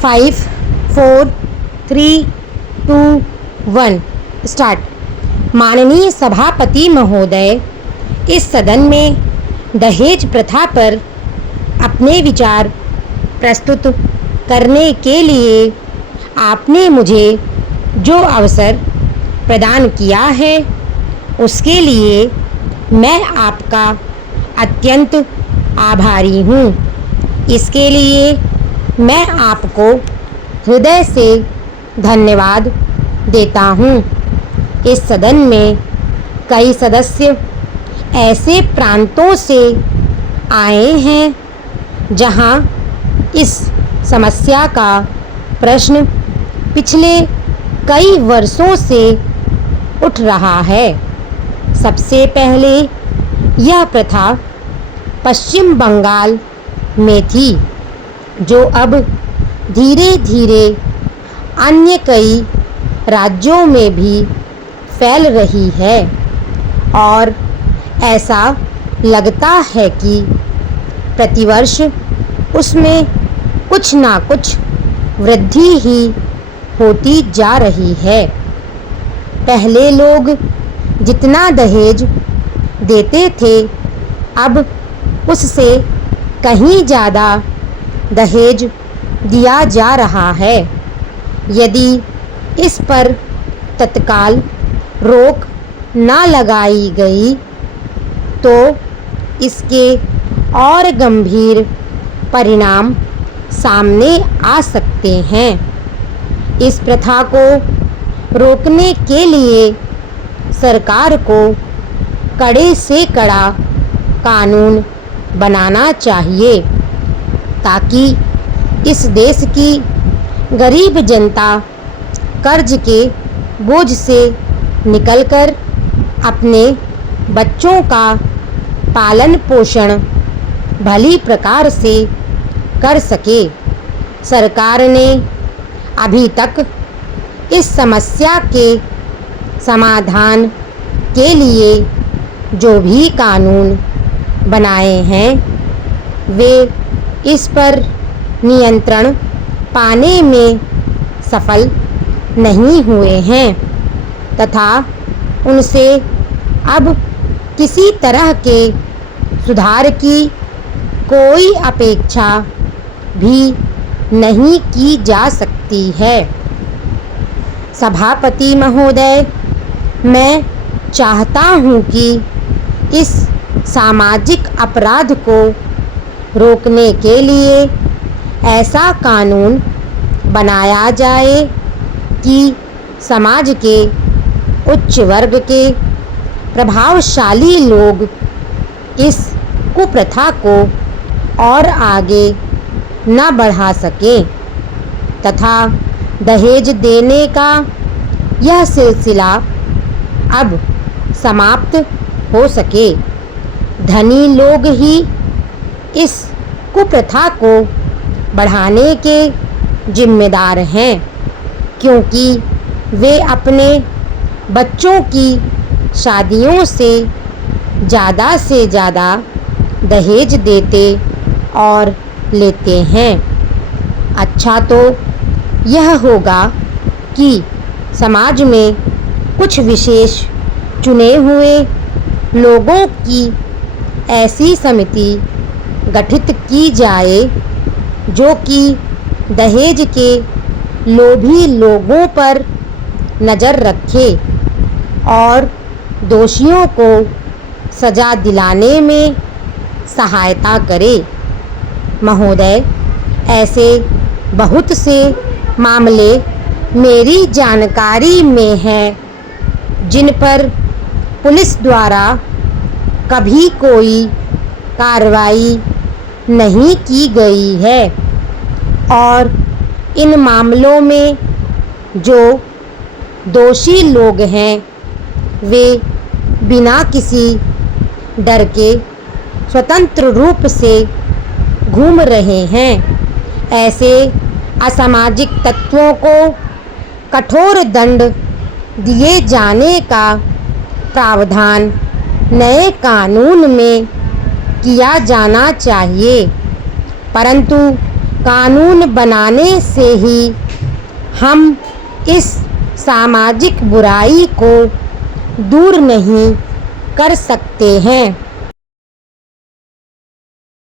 5 4 3 2 1 start. माननीय सभापति महोदय, इस सदन में दहेज प्रथा पर अपने विचार प्रस्तुत करने के लिए आपने मुझे जो अवसर प्रदान किया है उसके लिए मैं आपका अत्यंत आभारी हूँ। इसके लिए मैं आपको हृदय से धन्यवाद देता हूँ। इस सदन में कई सदस्य ऐसे प्रांतों से आए हैं जहाँ इस समस्या का प्रश्न पिछले कई वर्षों से उठ रहा है। सबसे पहले यह प्रथा पश्चिम बंगाल में थी, जो अब धीरे धीरे अन्य कई राज्यों में भी फैल रही है और ऐसा लगता है कि प्रतिवर्ष उसमें कुछ ना कुछ वृद्धि ही होती जा रही है। पहले लोग जितना दहेज देते थे, अब उससे कहीं ज़्यादा दहेज दिया जा रहा है। यदि इस पर तत्काल रोक न लगाई गई तो इसके और गंभीर परिणाम सामने आ सकते हैं। इस प्रथा को रोकने के लिए सरकार को कड़े से कड़ा कानून बनाना चाहिए ताकि इस देश की गरीब जनता कर्ज के बोझ से निकलकर अपने बच्चों का पालन पोषण भली प्रकार से कर सके। सरकार ने अभी तक इस समस्या के समाधान के लिए जो भी कानून बनाए हैं, वे इस पर नियंत्रण पाने में सफल नहीं हुए हैं तथा उनसे अब किसी तरह के सुधार की कोई अपेक्षा भी नहीं की जा सकती है। सभापति महोदय, मैं चाहता हूँ कि इस सामाजिक अपराध को रोकने के लिए ऐसा कानून बनाया जाए कि समाज के उच्च वर्ग के प्रभावशाली लोग इस कुप्रथा को और आगे न बढ़ा सकें तथा दहेज देने का यह सिलसिला अब समाप्त हो सके। धनी लोग ही इस कुप्रथा को बढ़ाने के जिम्मेदार हैं, क्योंकि वे अपने बच्चों की शादियों से ज़्यादा दहेज देते और लेते हैं। अच्छा तो यह होगा कि समाज में कुछ विशेष चुने हुए लोगों की ऐसी समिति गठित की जाए जो कि दहेज के लोभी लोगों पर नज़र रखे और दोषियों को सज़ा दिलाने में सहायता करे। महोदय, ऐसे बहुत से मामले मेरी जानकारी में हैं जिन पर पुलिस द्वारा कभी कोई कार्रवाई नहीं की गई है और इन मामलों में जो दोषी लोग हैं वे बिना किसी डर के स्वतंत्र रूप से घूम रहे हैं। ऐसे असामाजिक तत्वों को कठोर दंड दिए जाने का प्रावधान नए कानून में किया जाना चाहिए, परंतु कानून बनाने से ही हम इस सामाजिक बुराई को दूर नहीं कर सकते हैं।